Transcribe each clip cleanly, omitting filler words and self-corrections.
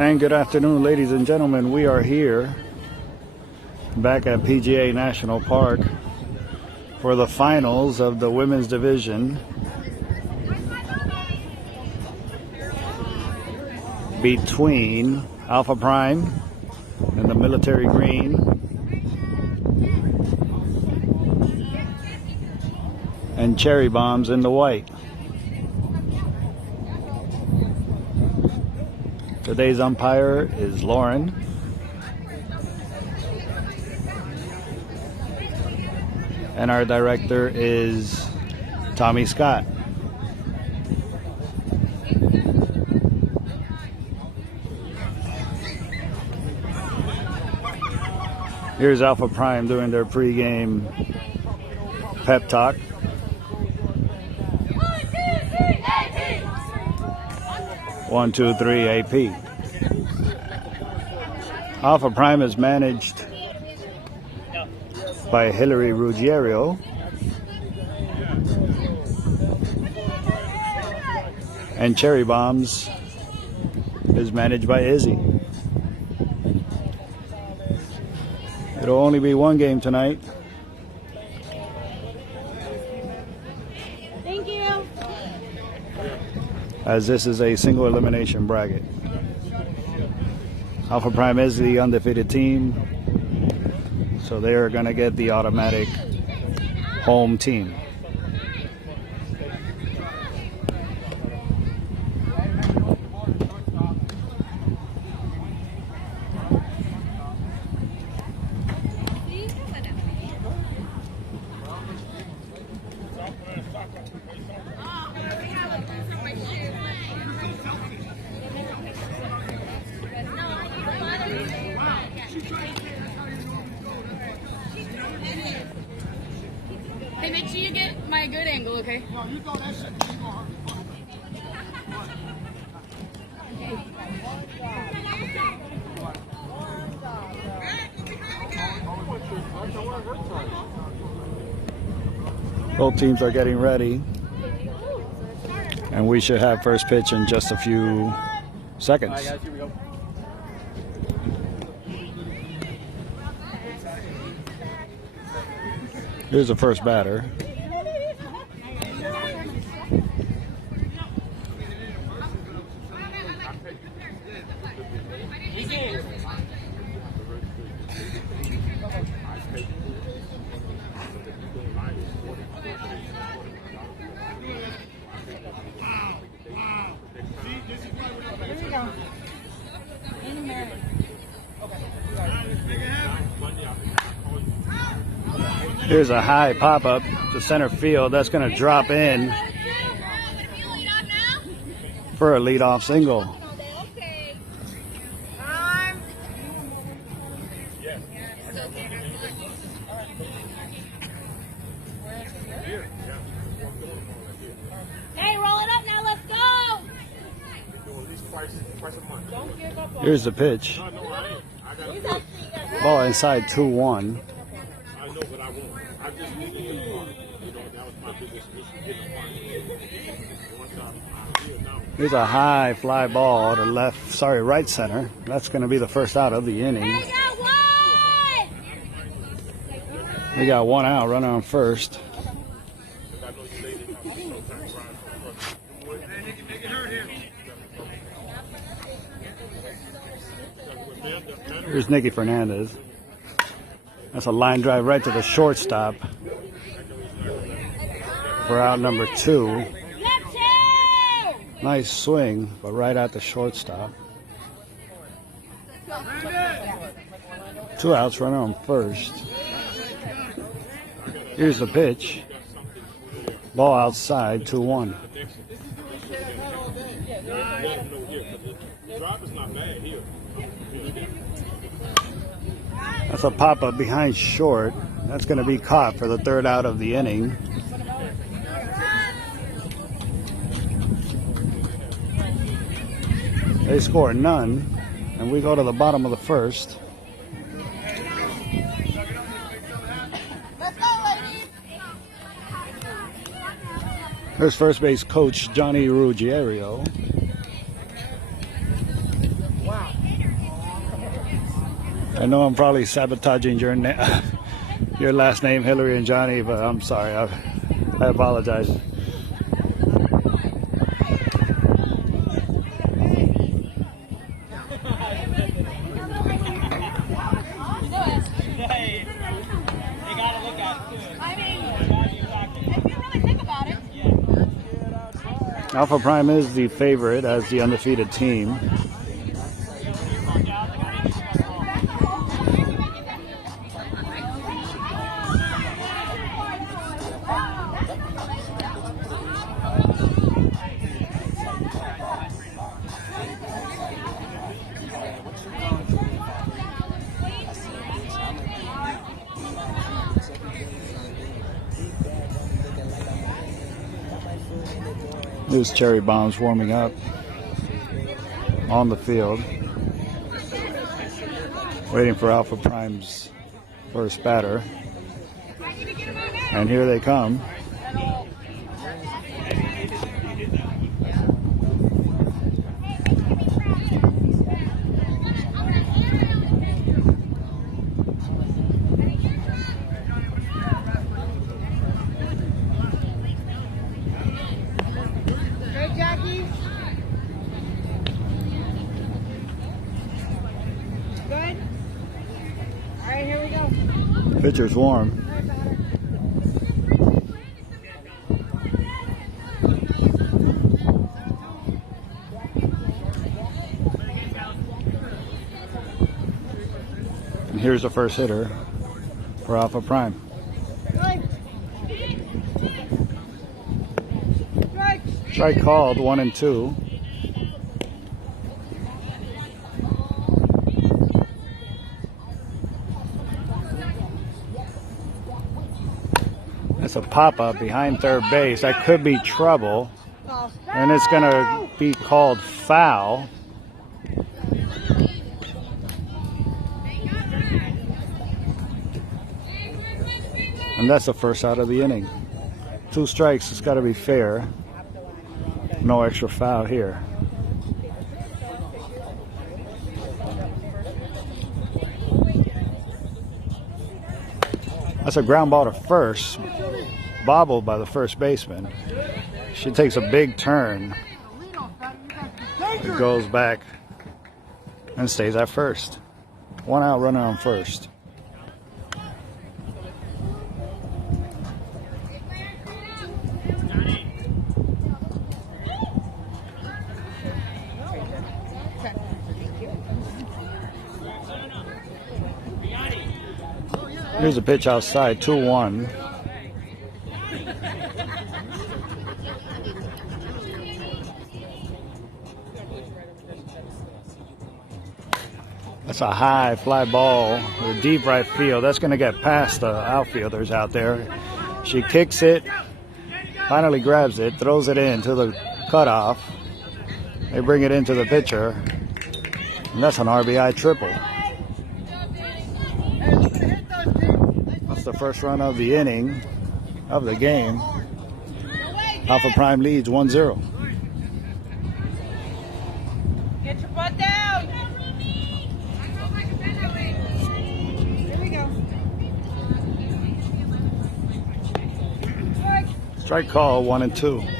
And good afternoon, ladies and gentlemen. We are here back at PGA National Park for the finals of the women's division between Alpha Prime in the military green and Cherry Bombs in the white. Today's umpire is Lauren. And our director is Tommy Scott. Here's Alpha Prime doing their pregame pep talk. 1, 2, 3, AP. Alpha Prime is managed by Hillary Ruggiero. And Cherry Bombs is managed by Izzy. It'll only be one game tonight. Thank you. As this is a single elimination bracket. Alpha Prime is the undefeated team, so they are going to get the automatic home team. Hey, make sure you get my good angle, okay? No, you throw that shit. Both teams are getting ready, and we should have first pitch in just a few seconds. All right, guys, here we go. Here's the first batter. Here's a high pop-up to center field. That's going to drop in for a leadoff single. Hey, roll it up now. Let's go. Here's the pitch. Ball inside 2-1. Here's a high fly ball to right center. That's going to be the first out of the inning. We got one out, runner on first. Here's Nicky Fernandez. That's a line drive right to the shortstop for out number 2. Nice swing, but right at the shortstop. 2 outs, runner on first. Here's the pitch. Ball outside, 2-1. That's a pop-up behind short. That's going to be caught for the third out of the inning. They score none, and we go to the bottom of the first. Here's first base coach Johnny Ruggiero. Wow. I know I'm probably sabotaging your your last name, Hillary and Johnny, but I'm sorry. I apologize. Alpha Prime is the favorite as the undefeated team. There's Cherry Bombs warming up on the field, waiting for Alpha Prime's first batter. And here they come. Pitcher's warm. And here's the first hitter for Alpha Prime. Strike called, 1-2. That's a pop-up behind third base. That could be trouble. And it's going to be called foul. And that's the first out of the inning. 2 strikes, it's got to be fair. No extra foul here. That's a ground ball to first, bobbled by the first baseman. She takes a big turn, goes back, and stays at first. 1 out, runner on first. Here's a pitch outside, 2-1. That's a high fly ball to deep right field. That's going to get past the outfielders out there. She kicks it, finally grabs it, throws it in to the cutoff. They bring it into the pitcher, and that's an RBI triple. The first run of the inning of the game. Alpha Prime leads 1-0. Get your butt down. Here we go. Strike call, 1-2.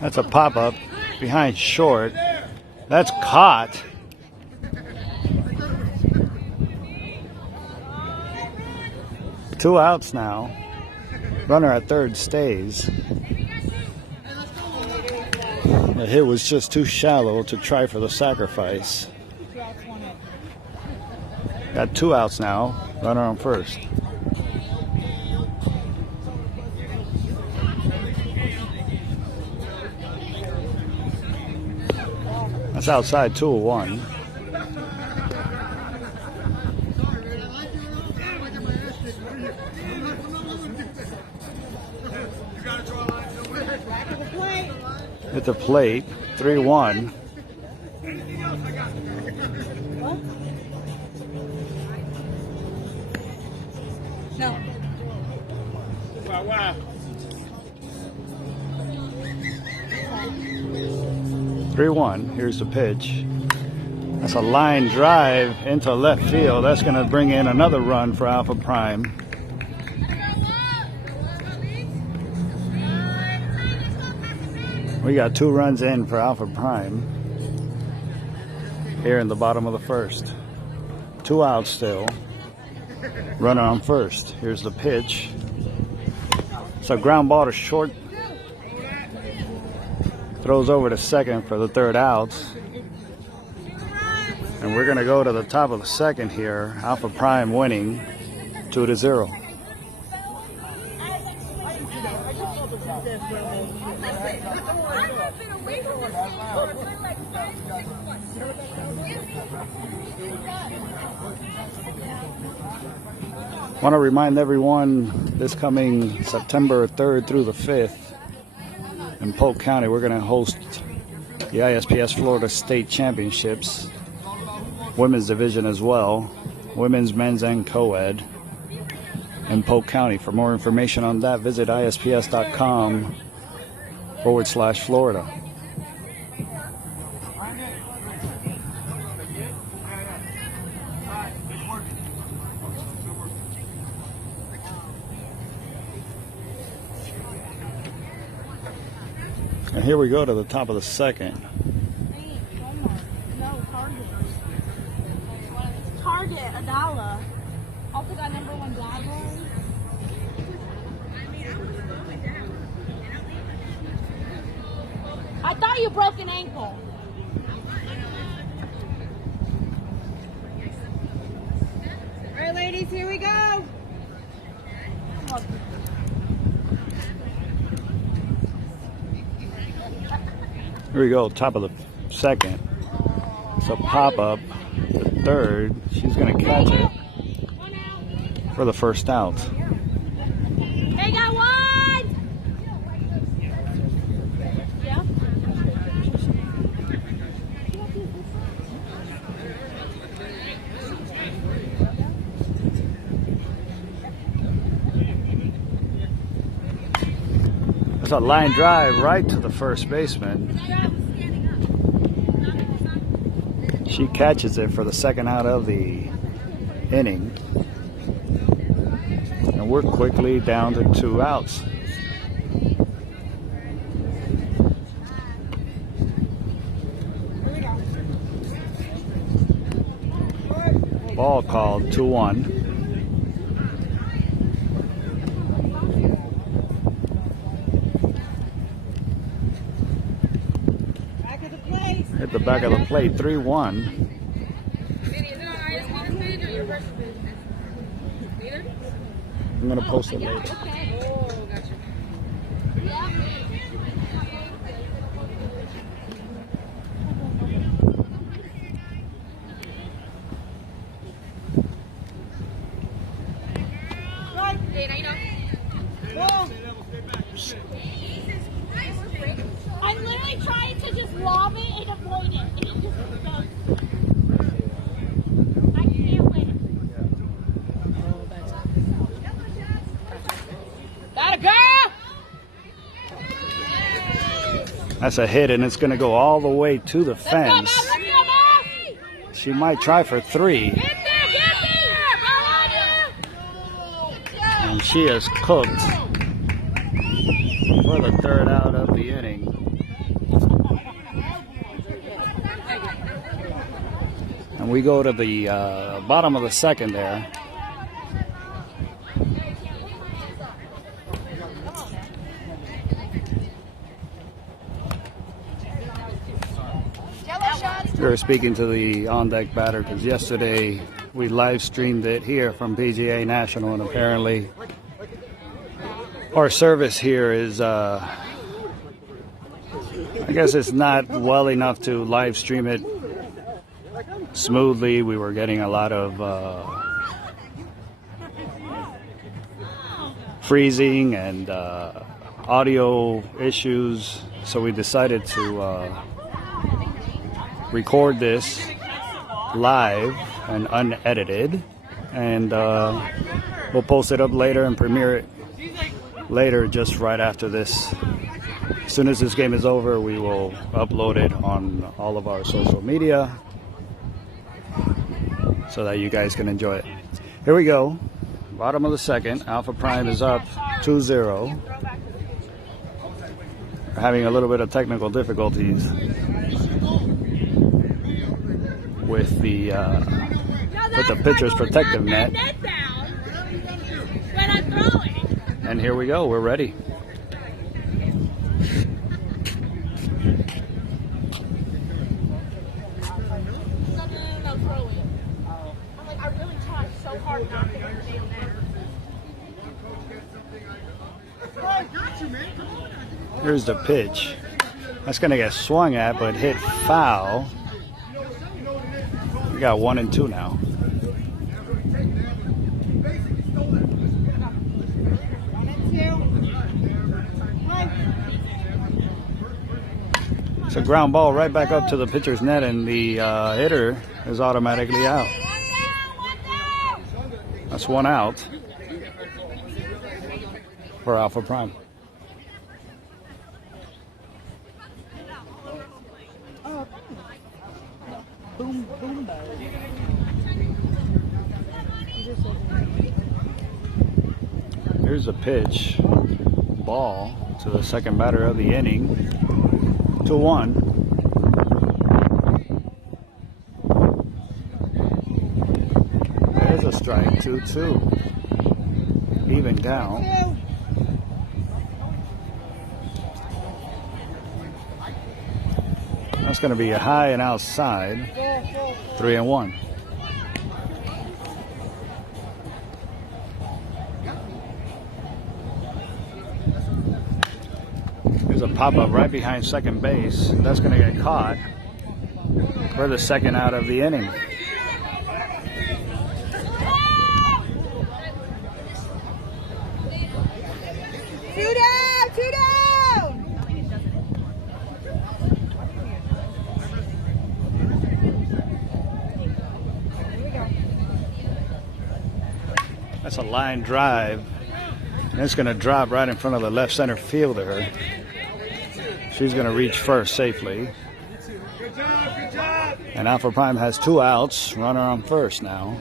That's a pop-up behind short. That's caught. Two outs now. Runner at third stays. The hit was just too shallow to try for the sacrifice. Got 2 outs now. Runner on first. That's outside, 2-1. At the plate, 3-1. 3-1. Here's the pitch. That's a line drive into left field. That's going to bring in another run for Alpha Prime. We got 2 runs in for Alpha Prime here in the bottom of the first. 2 outs still. Runner on first. Here's the pitch. It's a ground ball to short. Throws over to second for the 3rd out. And we're going to go to the top of the second here. Alpha Prime winning 2-0. Want to remind everyone this coming September 3rd through the 5th in Polk County, we're going to host the ISPS Florida State Championships, women's division as well, women's, men's, and co-ed in Polk County. For more information on that, visit isps.com/Florida. And here we go to the top of the second. Target $1. Also got #1 dad one. I thought you broke an ankle. All right, ladies, here we go. Here we go, top of the second. It's a pop-up. The 3rd, she's going to catch it for the 1st out. Hey, got one! Yeah. It's a line drive right to the first baseman. She catches it for the 2nd out of the inning. And we're quickly down to 2 outs. Ball called 2-1. Hit the back of the plate, 3-1. Is it on ISPS page or your personal page? Either? I'm going to post it later. Okay. Oh, gotcha. Right. Hey, now you know. I'm literally trying to just lob it and avoid it. And it just goes. I can't win. Got a girl! That's a hit, and it's going to go all the way to the fence. Let's go, Bob! She might try for 3. Get there, get there! And she is cooked for the 3rd out of the inning. And we go to the bottom of the second there. We were speaking to the on-deck batter because yesterday we live streamed it here from PGA National, and apparently our service here is, I guess it's not well enough to live stream it smoothly. We were getting a lot of freezing and audio issues, so we decided to record this live and unedited, and we'll post it up later and premiere it later, just right after this. As soon as this game is over, we will upload it on all of our social media so that you guys can enjoy it. Here we go. Bottom of the second. Alpha Prime is up 2-0. We're having a little bit of technical difficulties with the pitcher's protective net. And here we go. We're ready. Here's the pitch. That's going to get swung at, but hit foul. We got 1 and 2 now. It's a ground ball right back up to the pitcher's net, and the hitter is automatically out. That's 1 out for Alpha Prime. Here's a pitch, ball to the second batter of the inning, 2-1. There's a strike, 2-2. Even down. That's going to be a high and outside, 3-1. There's a pop-up right behind second base. That's going to get caught for the second out of the inning. Two down! Two down! That's a line drive. And it's going to drop right in front of the left center fielder. She's going to reach first safely. And Alpha Prime has 2 outs. Runner on first now.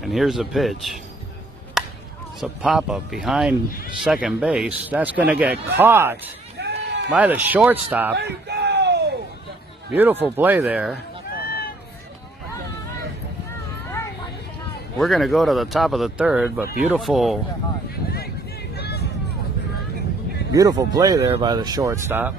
And here's the pitch. It's a pop-up behind second base. That's going to get caught by the shortstop. Beautiful play there. We're going to go to the top of the third, but beautiful play there by the shortstop.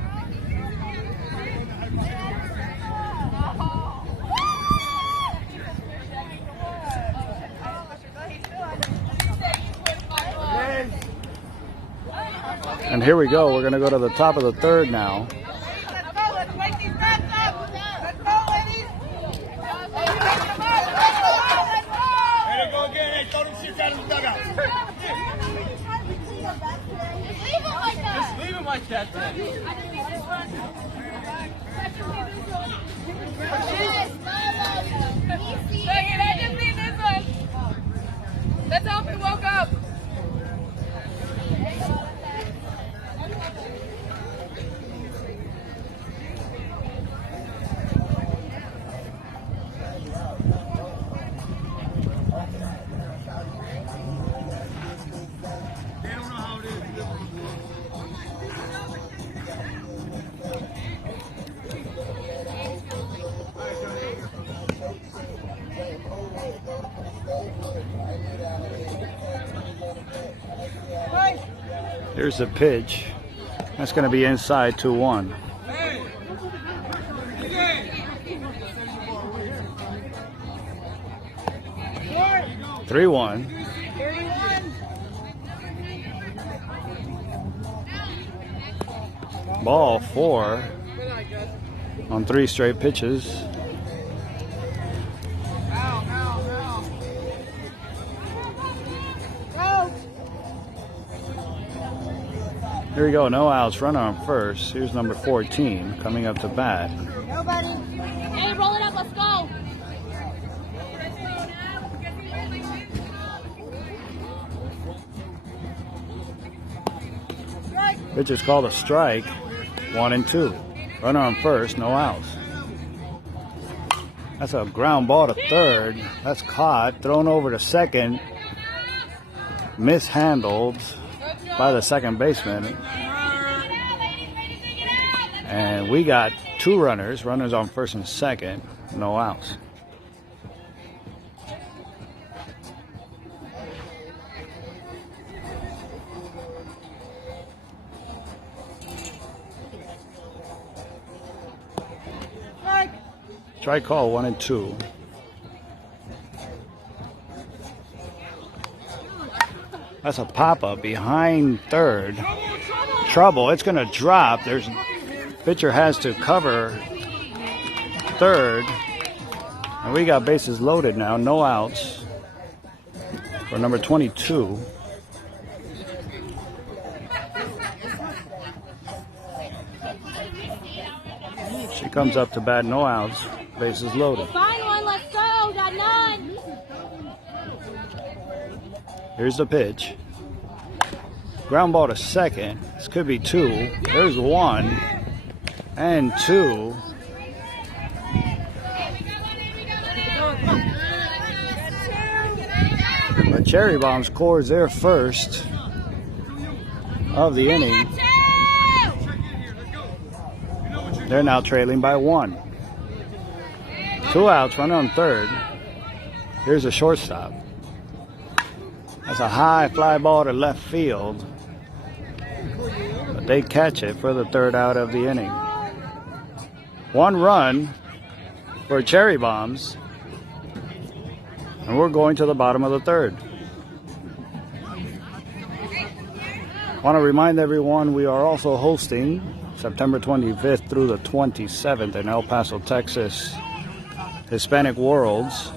And here we go. We're going to go to the top of the third now. Let's go. Let's wake these guys up. Let's go, ladies. Way to go again. Hey, throw them shit out of the dugout. Just leave him like that. I just need this one. Let's hope he woke up. Here's the pitch. That's going to be inside 2-1. Three one. Ball 4 on 3 straight pitches. Here we go, no outs, runner on first. Here's number 14 coming up to bat. Nobody. Hey, roll it up, let's go. Pitch is called a strike, 1-2. Runner on first, no outs. That's a ground ball to third. That's caught, thrown over to second. Mishandled by the second baseman. And we got two runners on first and second, no outs. Strike call, 1-2. That's a pop-up behind third. Trouble. It's going to drop. Pitcher has to cover third. And we got bases loaded now. No outs for number 22. She comes up to bat. No outs. Bases loaded. Find one, let's go. Got none. Here's the pitch. Ground ball to second. This could be two. There's 1 and 2. But Cherry Bomb scores their first of the inning. They're now trailing by 1. 2 outs, runner on third. Here's a shortstop. That's a high fly ball to left field. But they catch it for the third out of the inning. 1 run for Cherry Bombs. And we're going to the bottom of the third. I want to remind everyone we are also hosting September 25th through the 27th in El Paso, Texas, Hispanic Worlds.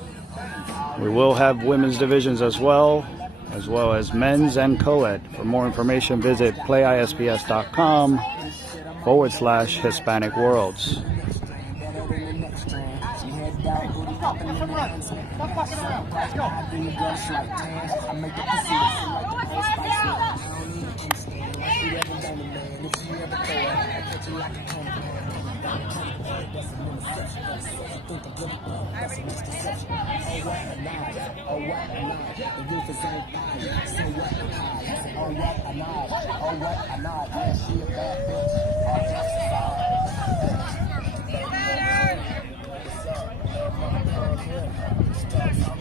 We will have women's divisions as well as men's and co-ed. For more information, visit playisps.com/Hispanic Worlds.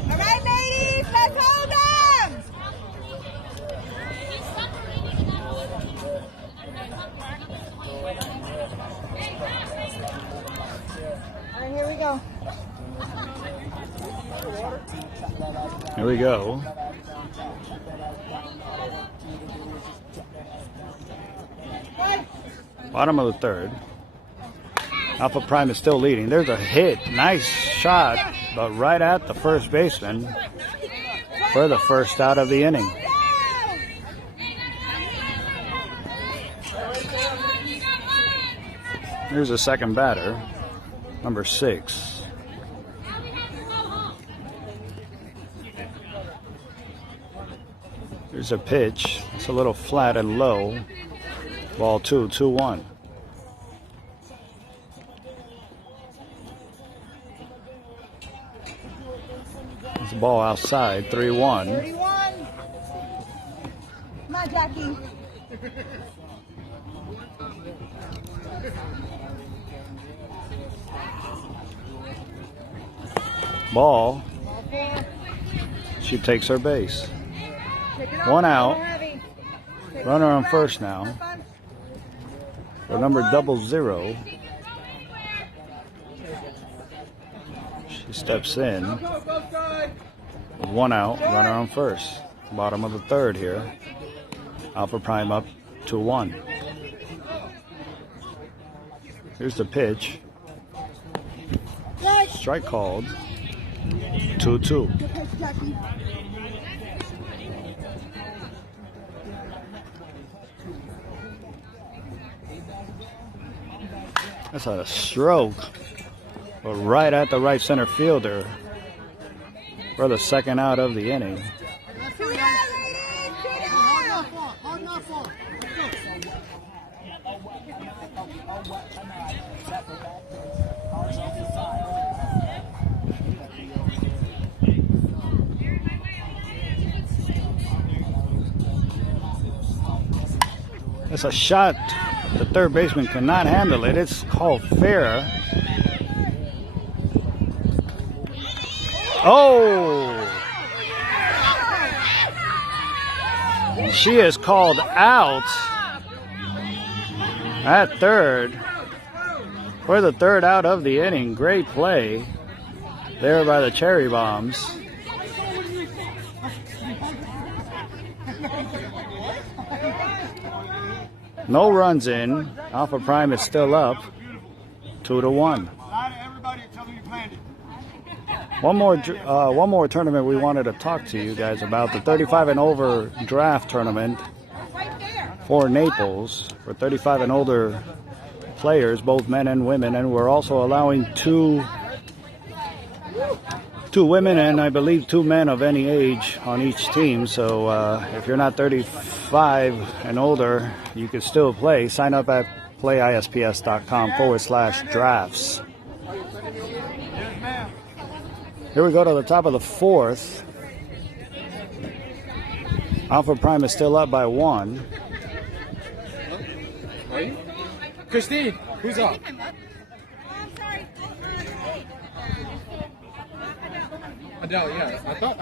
All right, ladies, let's hold them. All right, here we go. Here we go. Bottom of the third. Alpha Prime is still leading. There's a hit. Nice shot, but right at the first baseman for the first out of the inning. Here's the second batter, number 6. Here's a pitch. It's a little flat and low. Ball 2-1. It's a ball outside, 3-1. 31. Come on, Jackie. Ball. She takes her base. 1 out. Runner on first now. For number 00. She steps in. 1 out. Runner on first. Bottom of the third here. Alpha Prime up 2-1. Here's the pitch. Strike called. 2-2. That's a stroke, but right at the right center fielder for the second out of the inning. It's a shot. The third baseman cannot handle it. It's called fair. Oh! And she is called out at third for the third out of the inning. Great play there by the Cherry Bombs. No runs in. Alpha Prime is still up 2-1. One more tournament we wanted to talk to you guys about, the 35 and over draft tournament for Naples for 35 and older players, both men and women, and we're also allowing two women and I believe 2 men of any age on each team. So if you're not 35 and older, you can still play. Sign up at playisps.com/drafts. Here we go to the top of the 4th. Alpha Prime is still up by 1. Christine, who's up? Adele, yeah. I thought,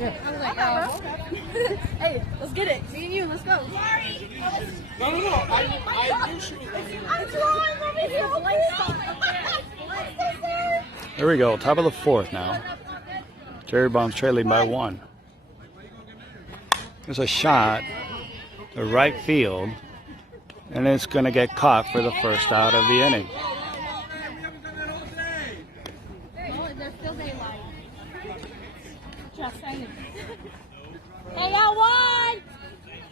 yeah. I was like, oh. Hey, let's get it. Me and you, let's go. No. I usually. Here we go, top of the 4th now. Cherry Bombs trailing by 1. There's a shot to right field, and it's going to get caught for the first out of the inning. There's still daylight. Just saying. Hey, out one!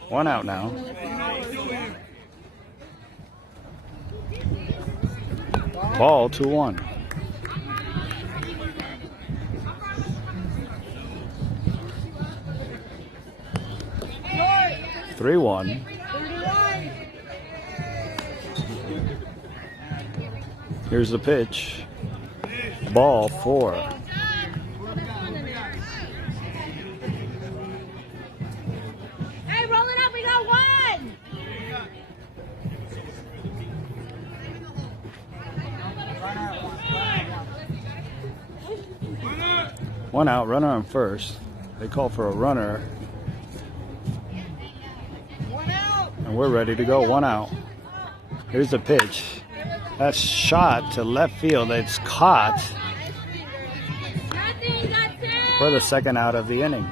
1 out now. Ball 2-1. Three one. Here's the pitch. Ball 4. Hey, roll it up. We got 1. One out, runner on first. They call for a runner. And we're ready to go. 1 out. Here's the pitch. That shot to left field. It's caught for the second out of the inning.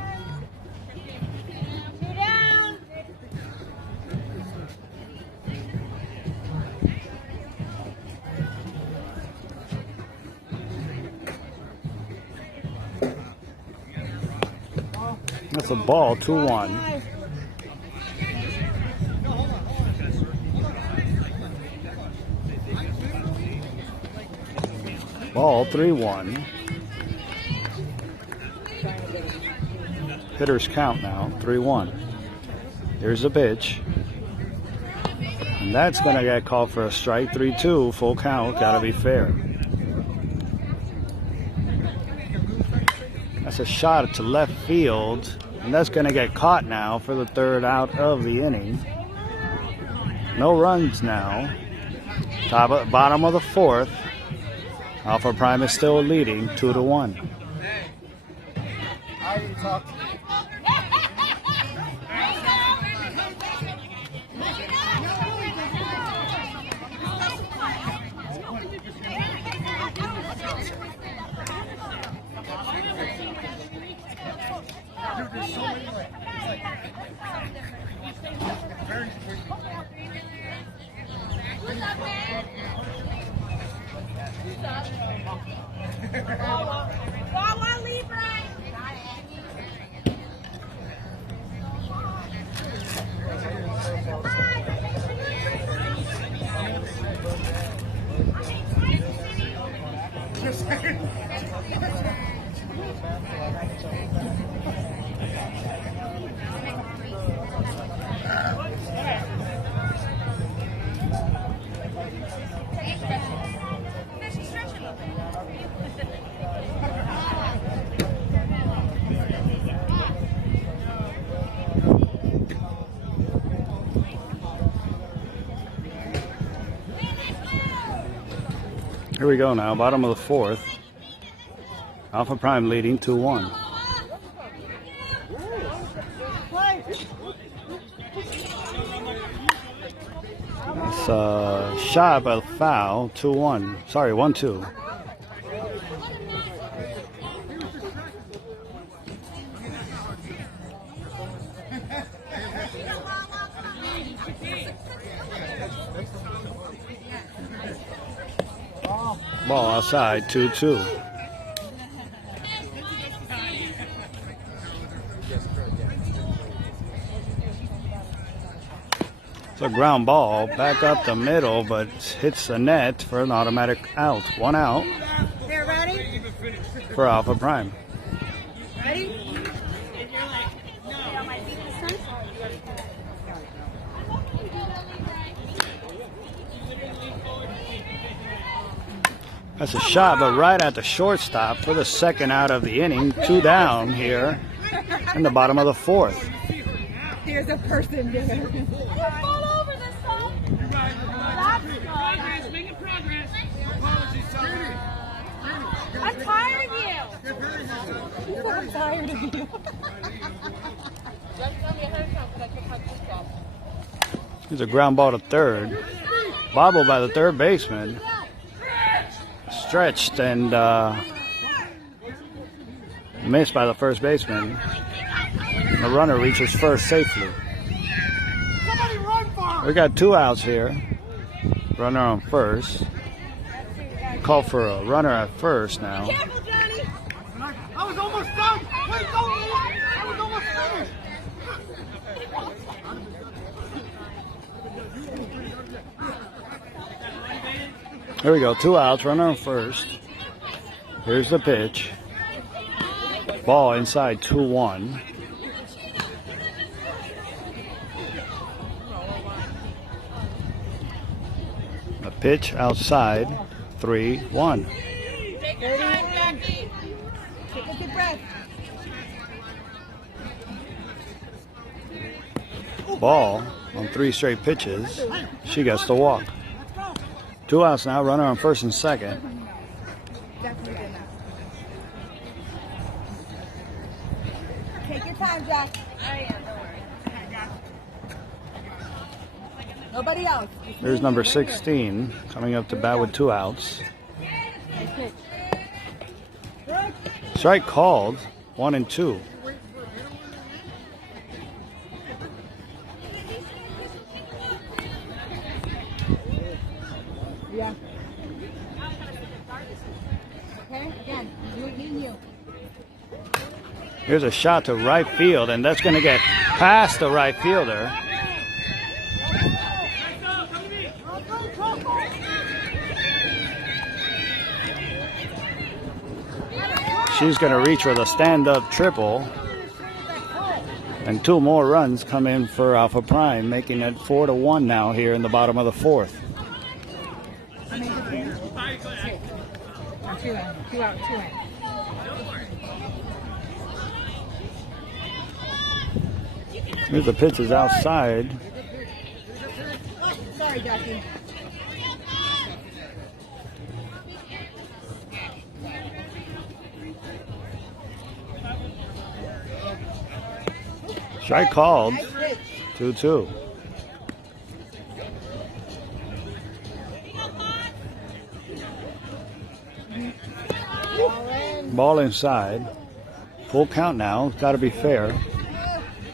That's a ball, 2-1. Ball, 3-1. Hitters count now, 3-1. Here's the pitch. And that's going to get called for a strike, 3-2. Full count, got to be fair. That's a shot to left field. And that's going to get caught now for the third out of the inning. No runs now. Bottom of the 4th. Alpha Prime is still leading 2-1. Here we go now, bottom of the fourth. Alpha Prime leading 2-1. It's a shot but foul, 2-1. Sorry, 1-2. Ball outside, 2-2. It's a ground ball back up the middle, but hits the net for an automatic out. 1 out Here, ready? for Alpha Prime. Ready? That's a shot, but right at the shortstop for the second out of the inning. 2 down here in the bottom of the fourth. There's a person there. Fall over this time. Progress, making progress. I'm tired of you. I'm tired of you. There's a ground ball to third. Bobbled by the third baseman. Stretched and missed by the first baseman. The runner reaches first safely. We got 2 outs here. Runner on first. Call for a runner at first now. Careful, Johnny. I was almost done. Wait, don't leave. I was almost finished. Here we go, 2 outs, runner on first. Here's the pitch. Ball inside, 2-1. A pitch outside, 3-1. Take your time, Jackie. Take a deep breath. Ball on 3 straight pitches. She gets the walk. 2 outs now, runner on first and second. Definitely did not. Take your time, Jack. I am, don't worry. Nobody else. There's number 16 coming up to bat with 2 outs. Strike called, 1 and 2. Yeah. Okay, again, you. Here's a shot to right field, and that's going to get past the right fielder. She's going to reach for the stand-up triple. And 2 more runs come in for Alpha Prime, making it 4-1 now here in the bottom of the fourth. 2 out. Here's the pitches outside. Oh, sorry, Jackie. Strike called, 2-2. Ball inside. Full count now. Got to be fair.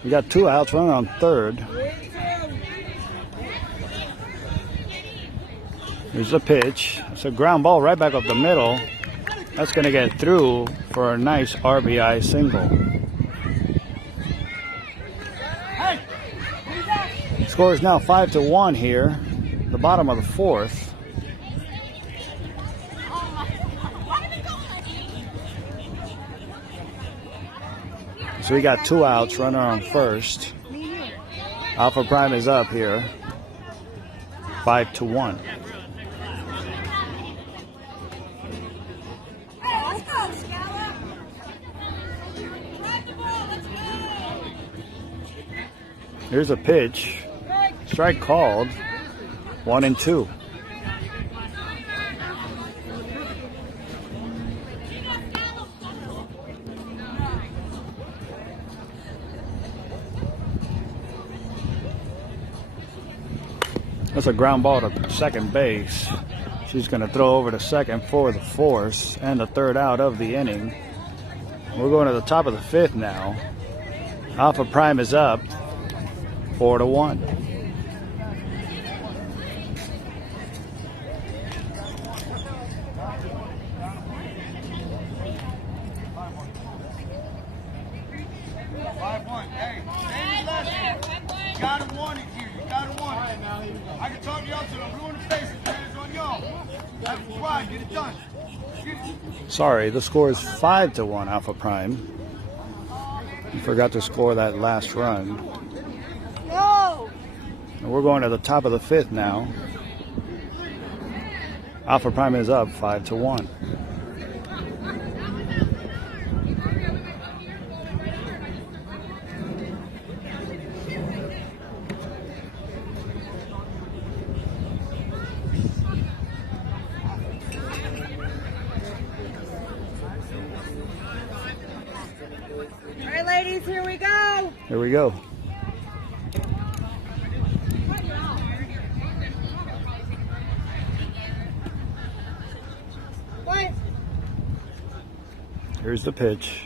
We got 2 outs, runner on third. Here's the pitch. It's a ground ball right back up the middle. That's going to get through for a nice RBI single. Score is now 5-1 here, the bottom of the fourth. So we got 2 outs, runner on first. Alpha Prime is up here, 5-1. Here's a pitch. Strike called, 1 and 2. That's a ground ball to second base. She's going to throw over to second for the force and the third out of the inning. We're going to the top of the fifth now. Alpha Prime is up 4-1. You gotta want it here. You gotta want it. I can talk to y'all till I'm blue in the face. It's on y'all. That's why. Get it done. Sorry, the score is 5-1 Alpha Prime. You forgot to score that last run. No! And we're going to the top of the fifth now. Alpha Prime is up 5-1. All right, ladies, here we go. Here we go. What? Here's the pitch.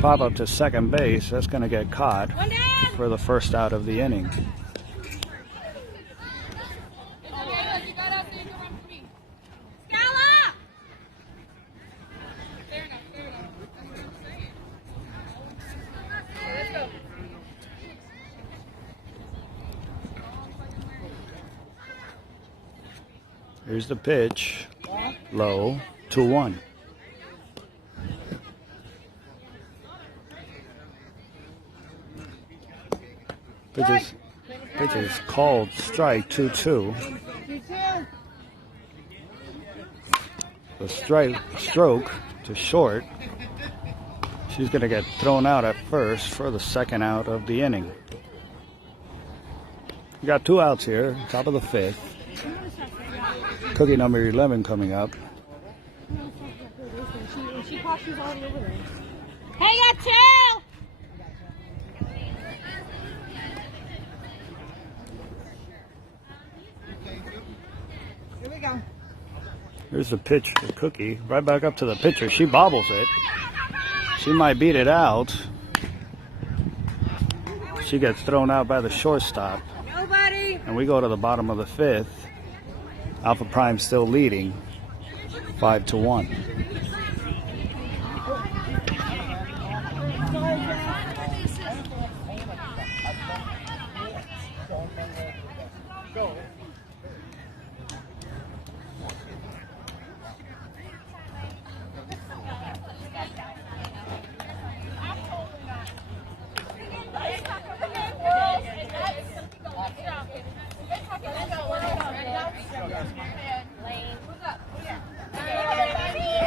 Pop up to second base. That's going to get caught One down. for the first out of the inning. Scala! Let's go. Here's the pitch. Low. 2-1. Pitch is called strike 2-2. You too. The stroke to short. She's going to get thrown out at first for the second out of the inning. We got 2 outs here, top of the fifth. Cookie number 11 coming up. She popped, she's already over there. Hey, got 2! Here we go. Here's the pitch to Cookie. Right back up to the pitcher. She bobbles it. She might beat it out. She gets thrown out by the shortstop. Nobody. And we go to the bottom of the fifth. Alpha Prime still leading 5-1.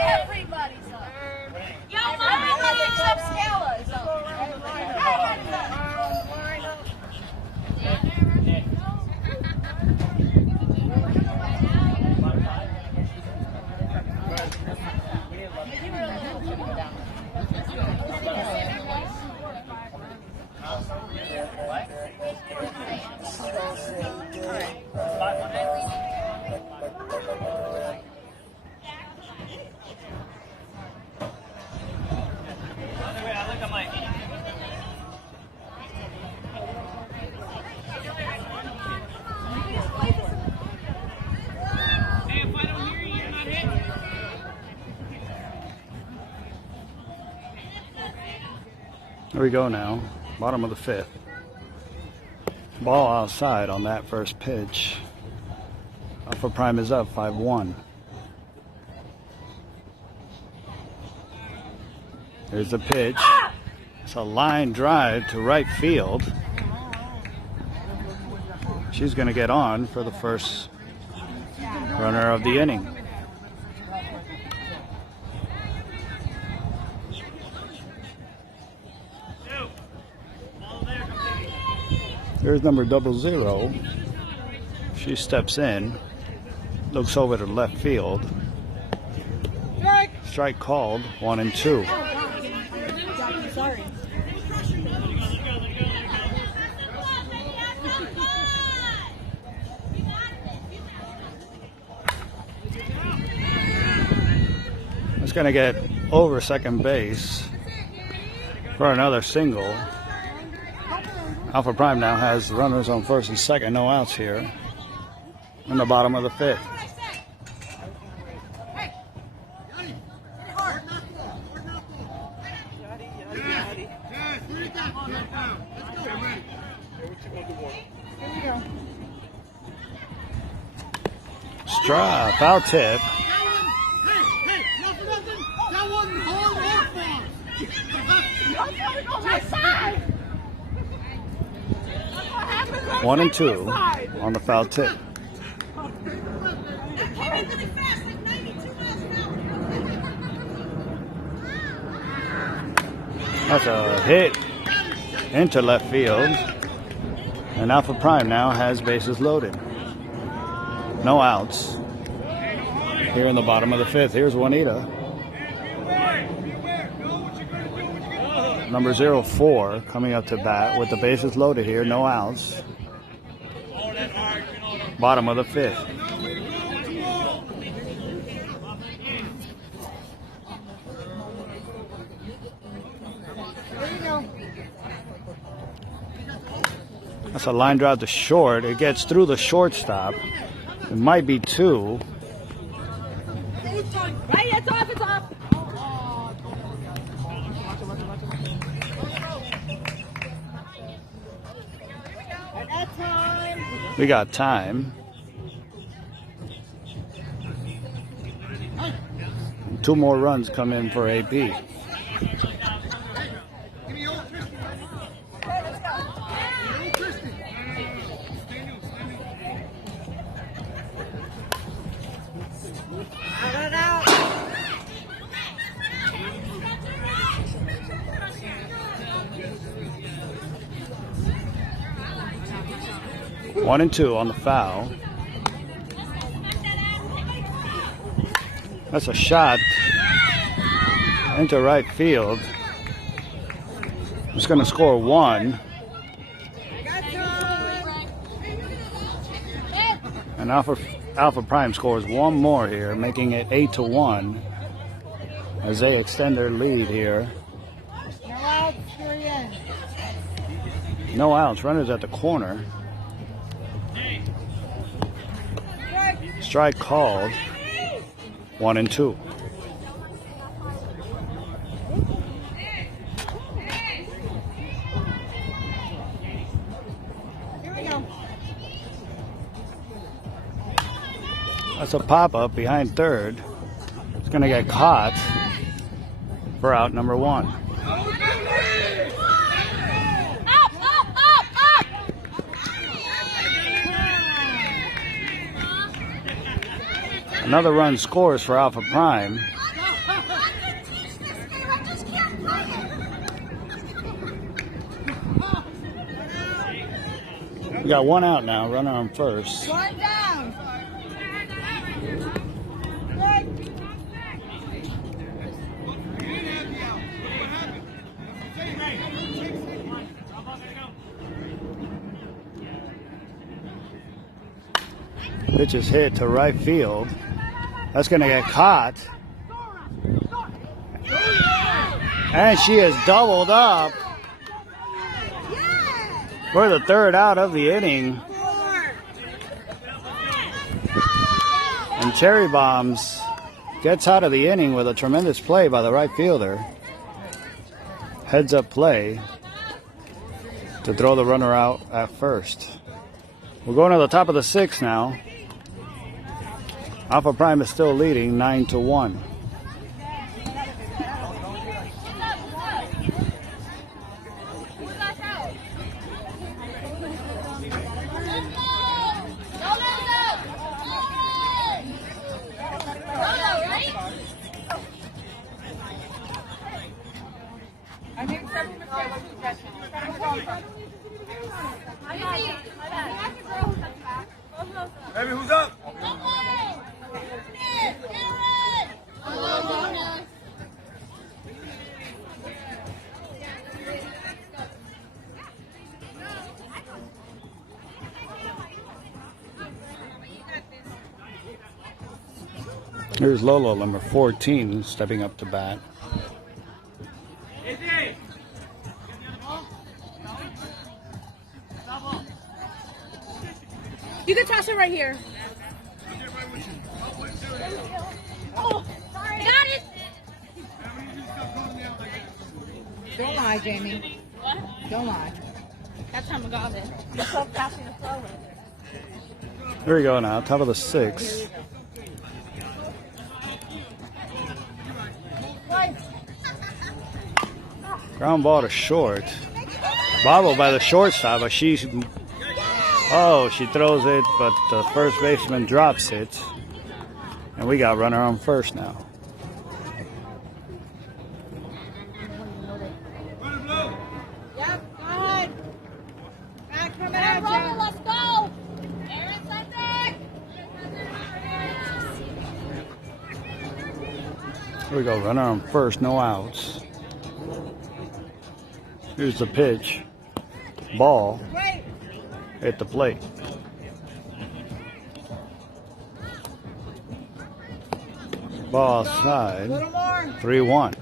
Everybody's up. Yo, Mama, except Scala is up. Here we go now. Bottom of the fifth. Ball outside on that first pitch. Alpha Prime is up 5-1. Here's the pitch. It's a line drive to right field. She's going to get on for the first runner of the inning. Here's number 00. She steps in, looks over to left field. Strike called, 1-2. Sorry. going to get over second base for another single. Alpha Prime now has runners on first and second, no outs here in the bottom of the fifth. Strike, foul tip. That wasn't hard or 1-2 on the foul tip. That's a hit into left field. And Alpha Prime now has bases loaded. No outs here in the bottom of the fifth. Here's Juanita. Number 04 coming up to bat with the bases loaded here. No outs. Bottom of the fifth. That's a line drive to short. It gets through the shortstop. It might be two. Hey, it's off, it's off. We got time. Two more runs come in for AP. One and two on the foul. That's a shot into right field. It's going to score one. And Alpha Prime scores one more here, making it 8-1 as they extend their lead here. No outs. Runners at the corner. Strike called. 1-2. That's a pop-up behind third. It's going to get caught for out number one. Another run scores for Alpha Prime. We got one out now, runner on first. One down. Pitch is hit to right field. That's going to get caught. And she is doubled up for the third out of the inning. And Cherry Bombs gets out of the inning with a tremendous play by the right fielder. Heads up play to throw the runner out at first. We're going to the top of the sixth now. Alpha Prime is still leading 9-1. Baby, who's up? Here's Lolo, number 14, stepping up to bat. You can toss it right here. Oh, sorry. Got it. Don't lie, Jamie. What? Don't lie. That's time I got it. You're so passing the throw it. Here we go now, top of the 6th. Ground ball to short. Bobble by the shortstop, but she throws it, but the first baseman drops it. And we got runner on first now. Yep, go ahead. Back from it, Let's go. Aaron's like that. Here we go, runner on first, no outs. Here's the pitch. Ball at the plate. Ball outside. 3-1.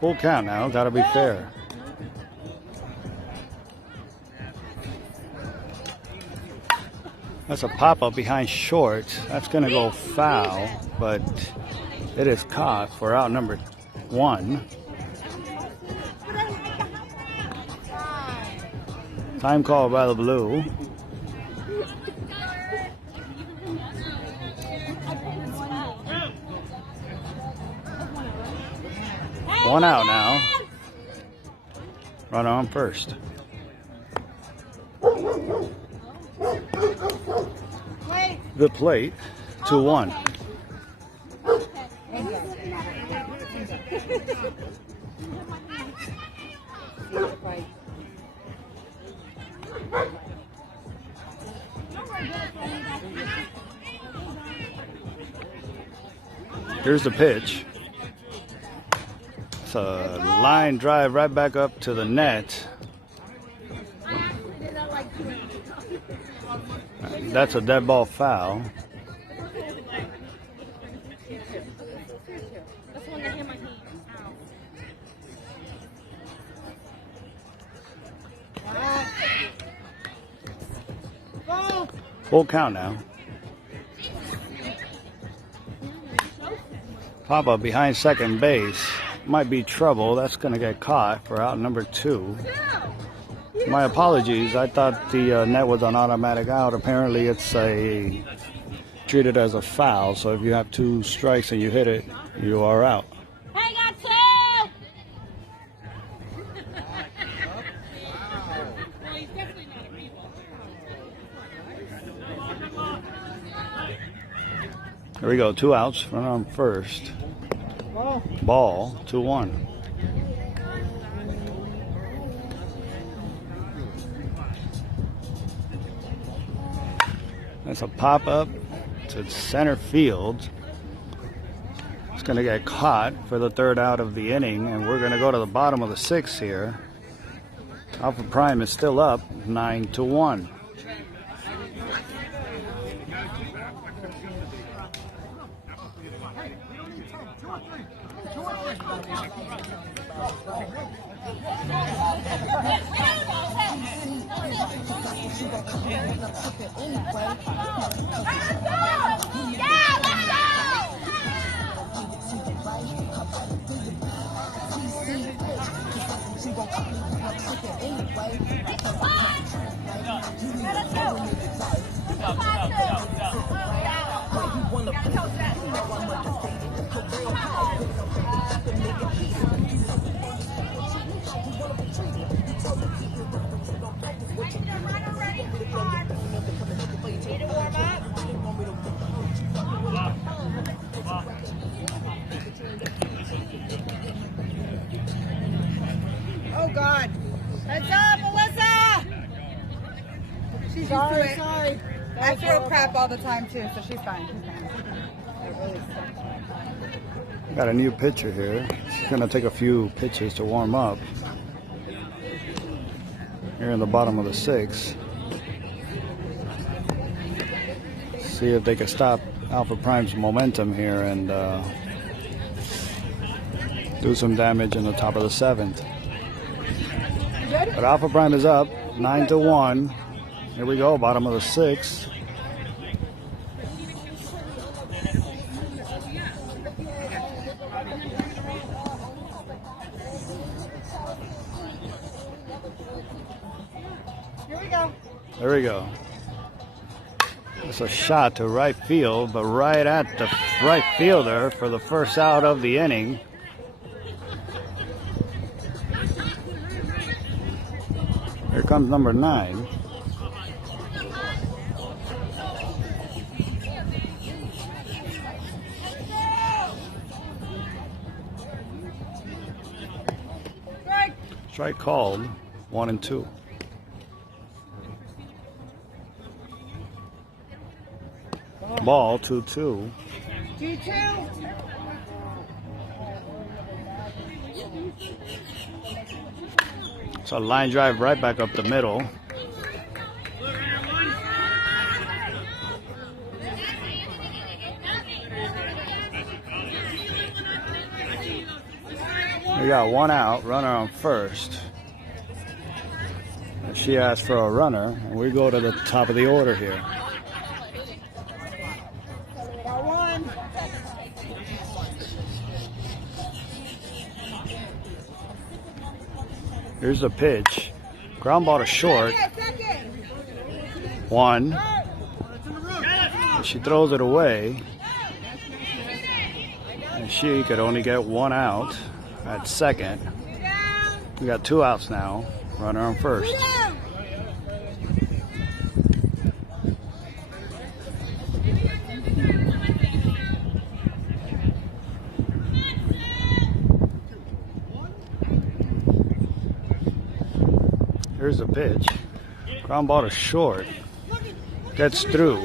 Full count now, gotta be fair. That's a pop-up behind short. That's gonna go foul, but it is caught for out number 1. Time call by the blue. One out now. Runner on first. The plate, 2-1. Here's the pitch. It's a line drive right back up to the net. That's a dead ball foul. Full count now. Pop-up behind second base. Might be trouble. That's going to get caught for out number 2. My apologies. I thought the net was an automatic out. Apparently it's treated as a foul. So if you have 2 strikes and you hit it, you are out. I got 2. Here we go. 2 outs. Runner on first. Ball, 2-1. That's a pop-up to center field. It's going to get caught for the 3rd out of the inning, and we're going to go to the bottom of the 6th here. Alpha Prime is still up, 9-1. Oh, God. Heads up, Melissa! She's sorry. I throw crap all the time, too, so she's fine. Got a new pitcher here. She's going to take a few pitches to warm up. Here in the bottom of the 6th. See if they can stop Alpha Prime's momentum here and do some damage in the top of the 7th. But Alpha Prime is up 9-1. Here we go, bottom of the 6th. There we go. It's a shot to right field, but right at the right fielder for the first out of the inning. Here comes number 9. Strike called, 1-2. Ball 2-2. 2-2. It's a line drive right back up the middle. We got one out, runner on first. And she asked for a runner, and we go to the top of the order here. Here's the pitch. Ground ball to short. 1. She throws it away. And she could only get 1 out at second. We got 2 outs now. Runner on first. Here's the pitch. Ground ball to short. Gets through.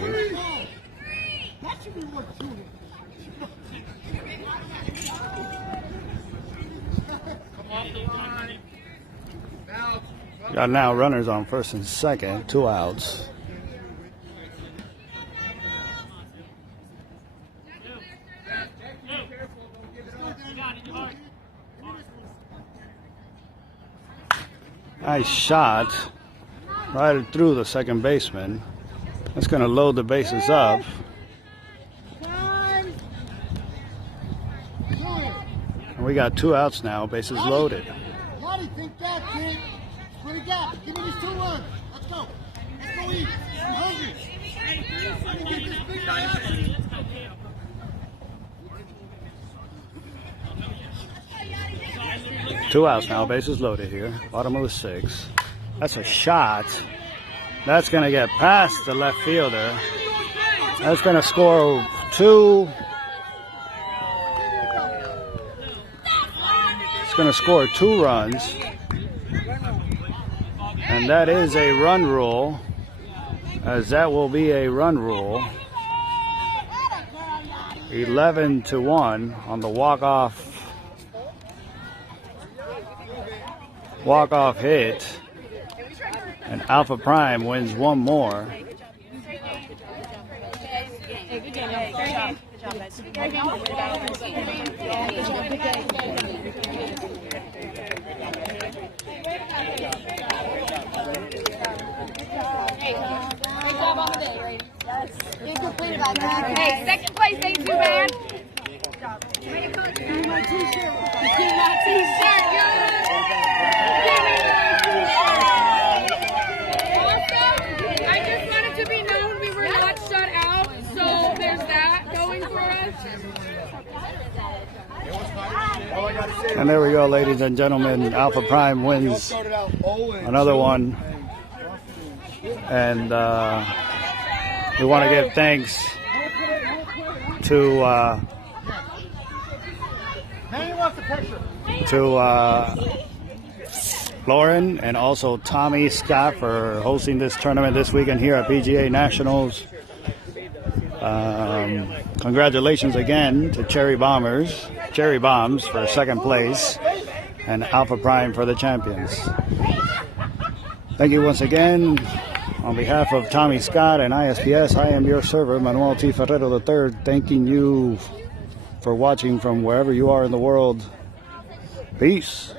Got now runners on first and second. 2 outs. Nice shot right through the second baseman. That's going to load the bases up. And we got 2 outs now, bases loaded. Think back, kid. Spread it out. Give me these 2 runs. Let's go. Let's go eat. I'm hungry. Get this big guy. 2 outs now, bases loaded here. Bottom of the 6th. That's a shot. That's going to get past the left fielder. That's going to score 2. It's going to score 2 runs. And that is a run rule, as that will be a run rule. 11-1 on the walk-off hit, and Alpha Prime wins 1 more. Hey, second place ain't too bad. I just wanted to be known we were not shut out, so there's that going for us. And there we go, ladies and gentlemen. Alpha Prime wins another one. And we want to give thanks to Lauren and also Tommy Scott for hosting this tournament this weekend here at PGA Nationals. Congratulations again to Cherry Bombs for second place, and Alpha Prime for the champions. Thank you once again. On behalf of Tommy Scott and ISPS, I am your server, Manuel T. Ferrero III, thanking you for watching from wherever you are in the world. Peace.